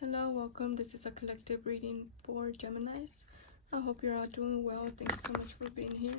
Hello, welcome. This is a collective reading for Geminis. I hope you're all doing well. Thank you so much for being here.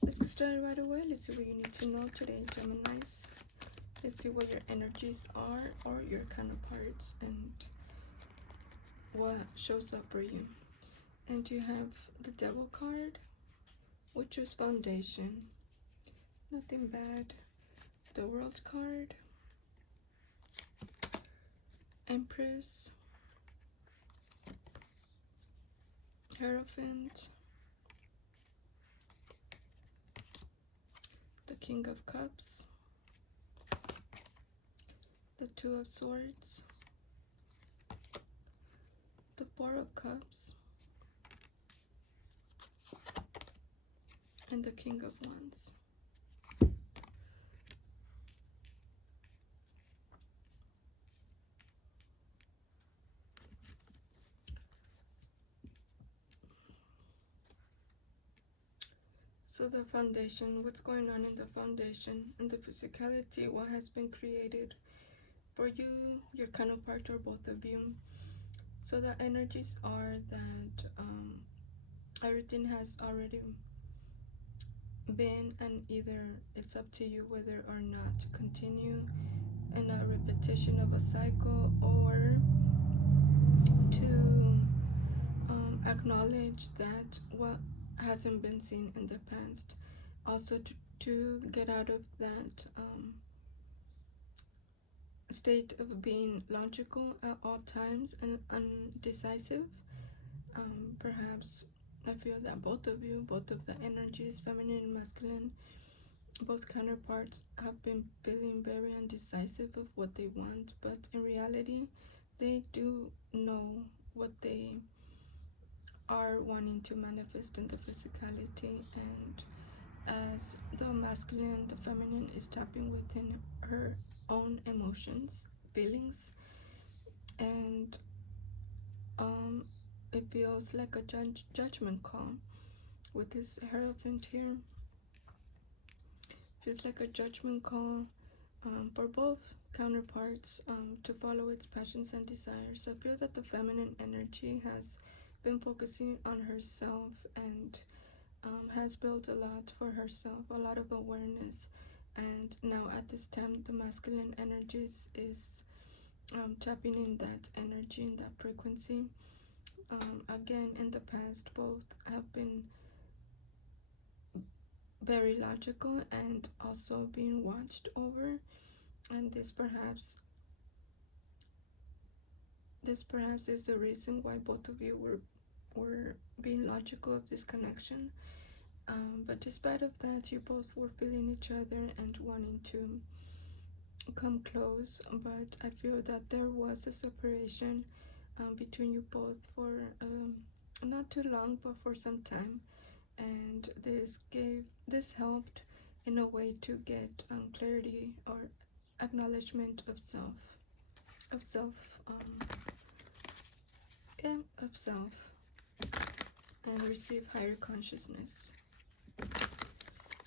Let's get started right away. Let's see what you need to know today, Geminis. Let's see what your energies are or your counterparts and what shows up for you. And you have the Devil card, which is foundation. Nothing bad. The World card, Empress, Hierophant, the King of Cups, the Two of Swords, the Four of Cups, and the King of Wands. So the foundation, what's going on in the foundation, in the physicality, what has been created for you, your counterpart, or both of you. So the energies are that everything has already been, and either it's up to you whether or not to continue in a repetition of a cycle or to acknowledge that what hasn't been seen in the past, also to get out of that state of being logical at all times and undecisive. Perhaps I feel that both of you, both of the energies, feminine and masculine, both counterparts have been feeling very undecisive of what they want, but in reality they do know what they are wanting to manifest in the physicality. And as the masculine, the feminine is tapping within her own emotions, feelings, and it feels like a judgment call with this Hierophant here. Feels like a judgment call for both counterparts to follow its passions and desires. I feel that the feminine energy has been focusing on herself and has built a lot for herself, a lot of awareness. And now at this time, the masculine energies is tapping in that energy, in that frequency. Again, in the past, both have been very logical and also being watched over, and this perhaps is the reason why both of you were being logical of this connection. But despite of that, you both were feeling each other and wanting to come close. But I feel that there was a separation between you both for not too long, but for some time, and this helped in a way to get clarity or acknowledgement of self, and receive higher consciousness.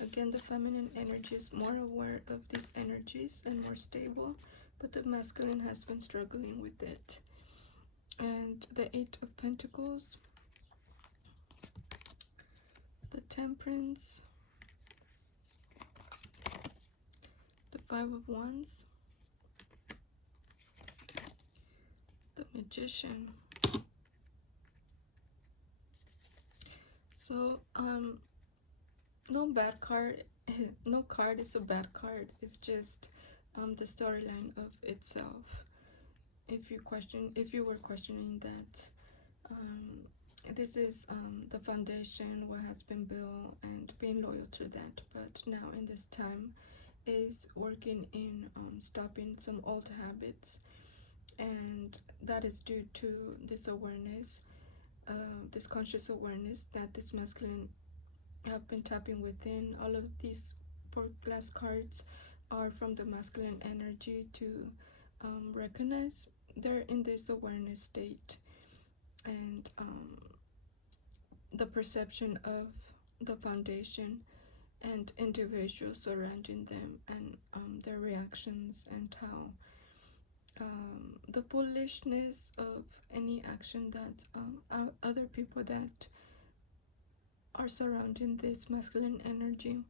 Again, the feminine energy is more aware of these energies and more stable, but the masculine has been struggling with it. And the Eight of Pentacles, the Temperance, the Five of Wands, the Magician. So no bad card, no card is a bad card. It's just the storyline of itself. If you were questioning that, this is the foundation, what has been built, and being loyal to that. But now in this time is working in stopping some old habits, and that is due to this awareness, this conscious awareness that this masculine have been tapping within. All of these four glass cards are from the masculine energy to recognize they're in this awareness state, and the perception of the foundation and individuals surrounding them, and their reactions, and how the foolishness of any action that other people that are surrounding this masculine energy.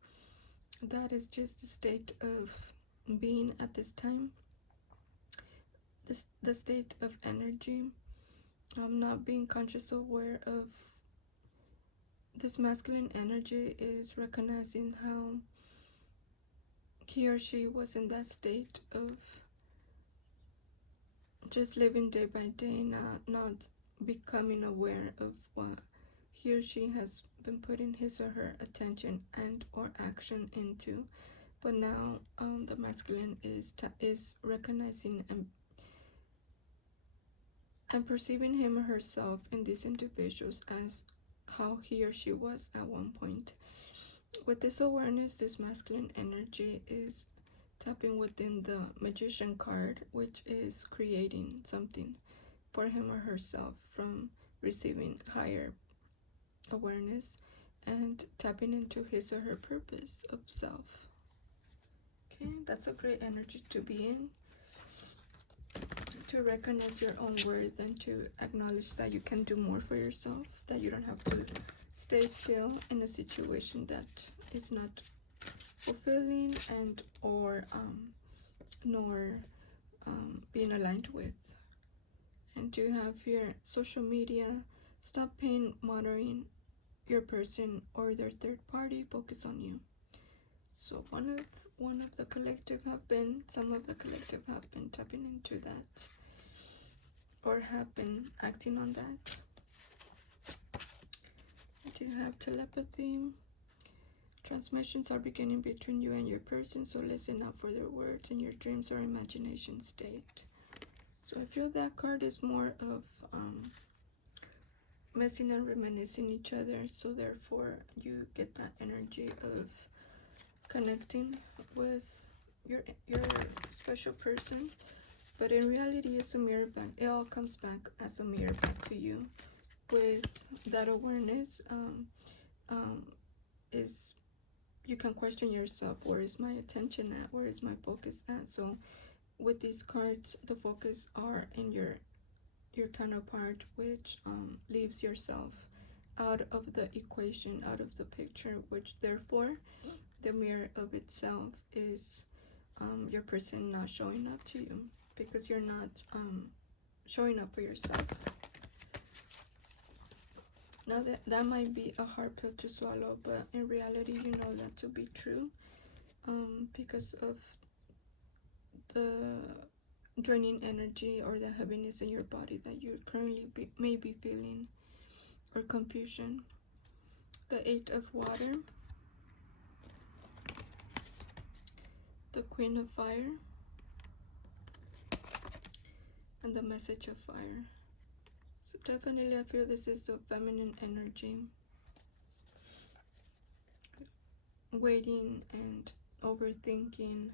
That is just the state of being at this time. The state of energy. Not being conscious aware of this masculine energy is recognizing how he or she was in that state of just living day by day, not becoming aware of what he or she has been putting his or her attention and or action into. But now the masculine is recognizing and perceiving him or herself in these individuals as how he or she was at one point. With this awareness, this masculine energy is tapping within the Magician card, which is creating something for him or herself from receiving higher awareness and tapping into his or her purpose of self. Okay, that's a great energy to be in, to recognize your own worth and to acknowledge that you can do more for yourself, that you don't have to stay still in a situation that is not fulfilling and or nor being aligned with. And to have your social media, stop monitoring your person or their third party, focus on you. So one of the collective have been, some of the collective have been tapping into that or have been acting on that. You have telepathy. Transmissions are beginning between you and your person, so listen out for their words in your dreams or imagination state. So I feel that card is more of messing and reminiscing each other, so therefore you get that energy of connecting with your special person. But in reality, it's a mirror back. It all comes back as a mirror back to you. With that awareness, is you can question yourself, where is my attention at, where is my focus at? So with these cards, the focus are in your counterpart, which leaves yourself out of the equation, out of the picture, which therefore the mirror of itself is your person not showing up to you because you're not showing up for yourself. Now that might be a hard pill to swallow, but in reality you know that to be true, because of the draining energy or the heaviness in your body that you currently may be feeling, or confusion. The Eight of Water, the Queen of Fire, and the Message of Fire. So definitely I feel this is the feminine energy, waiting and overthinking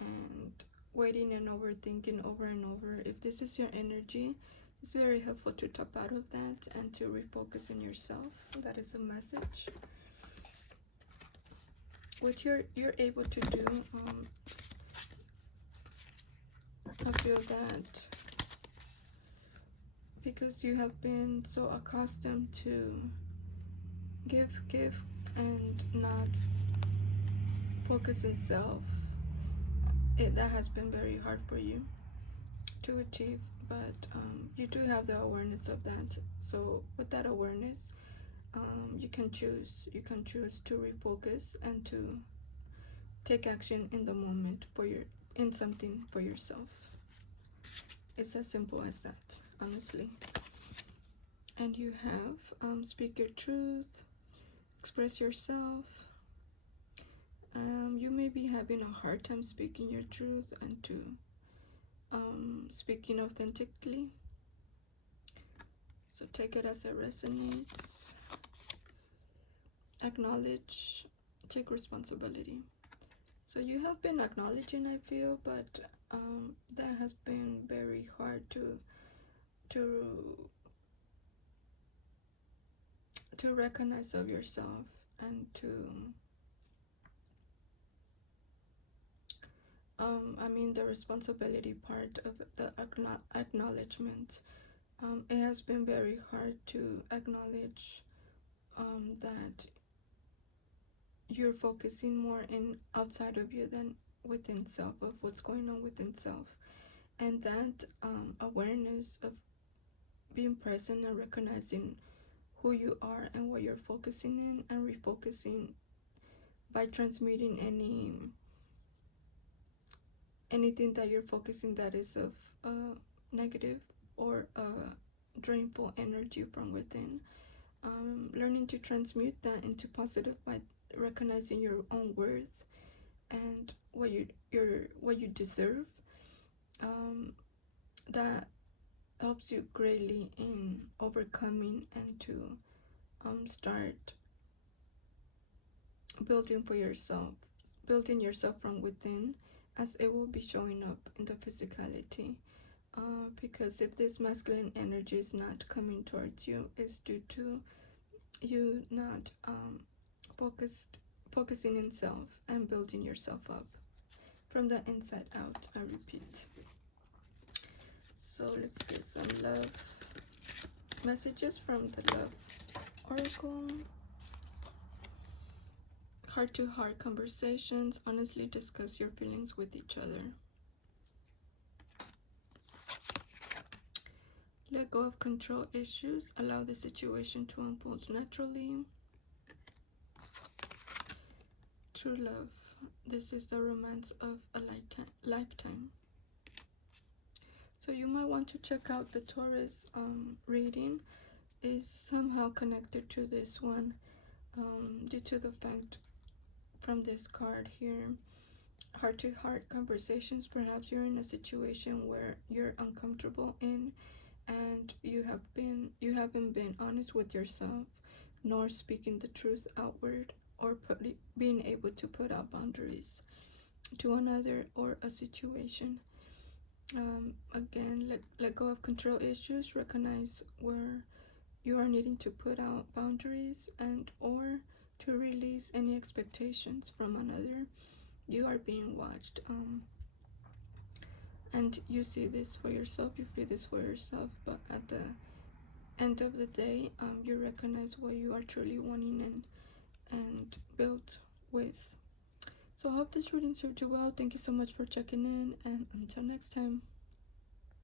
and waiting and overthinking over and over. If this is your energy, it's very helpful to tap out of that and to refocus on yourself. That is a message. What you're able to do, I feel that because you have been so accustomed to give and not focus on self, that has been very hard for you to achieve, but you do have the awareness of that. So with that awareness, you can choose to refocus and to take action in the moment in something for yourself. It's as simple as that, honestly. And you have speak your truth, express yourself. You may be having a hard time speaking your truth and to speaking authentically. So take it as it resonates. Acknowledge, take responsibility. So you have been acknowledging, I feel, but that has been very hard to recognize of yourself and to I mean the responsibility part of the acknowledgement. It has been very hard to acknowledge that you're focusing more in outside of you than within self, of what's going on within self, and that awareness of being present and recognizing who you are and what you're focusing in, and refocusing by transmuting anything that you're focusing that is of negative or drainful energy from within. Learning to transmute that into positive by recognizing your own worth and what you deserve. That helps you greatly in overcoming and to start building for yourself, building yourself from within, as it will be showing up in the physicality. Because if this masculine energy is not coming towards you, it's due to you not focusing in self and building yourself up from the inside out. I repeat. So let's get some love messages from the love oracle. Heart to heart conversations. Honestly discuss your feelings with each other. Let go of control issues. Allow the situation to unfold naturally. True love. This is the romance of a lifetime. So you might want to check out the Taurus reading. Is somehow connected to this one due to the fact from this card here. Heart to heart conversations. Perhaps you're in a situation where you're uncomfortable in, and you haven't been honest with yourself, nor speaking the truth outward, or being able to put out boundaries to another or a situation. Again, let go of control issues. Recognize where you are needing to put out boundaries and or to release any expectations from another. You are being watched, and you see this for yourself, you feel this for yourself, but at the end of the day, you recognize what you are truly wanting and built with. So I hope this reading served you well. Thank you so much for checking in, and until next time.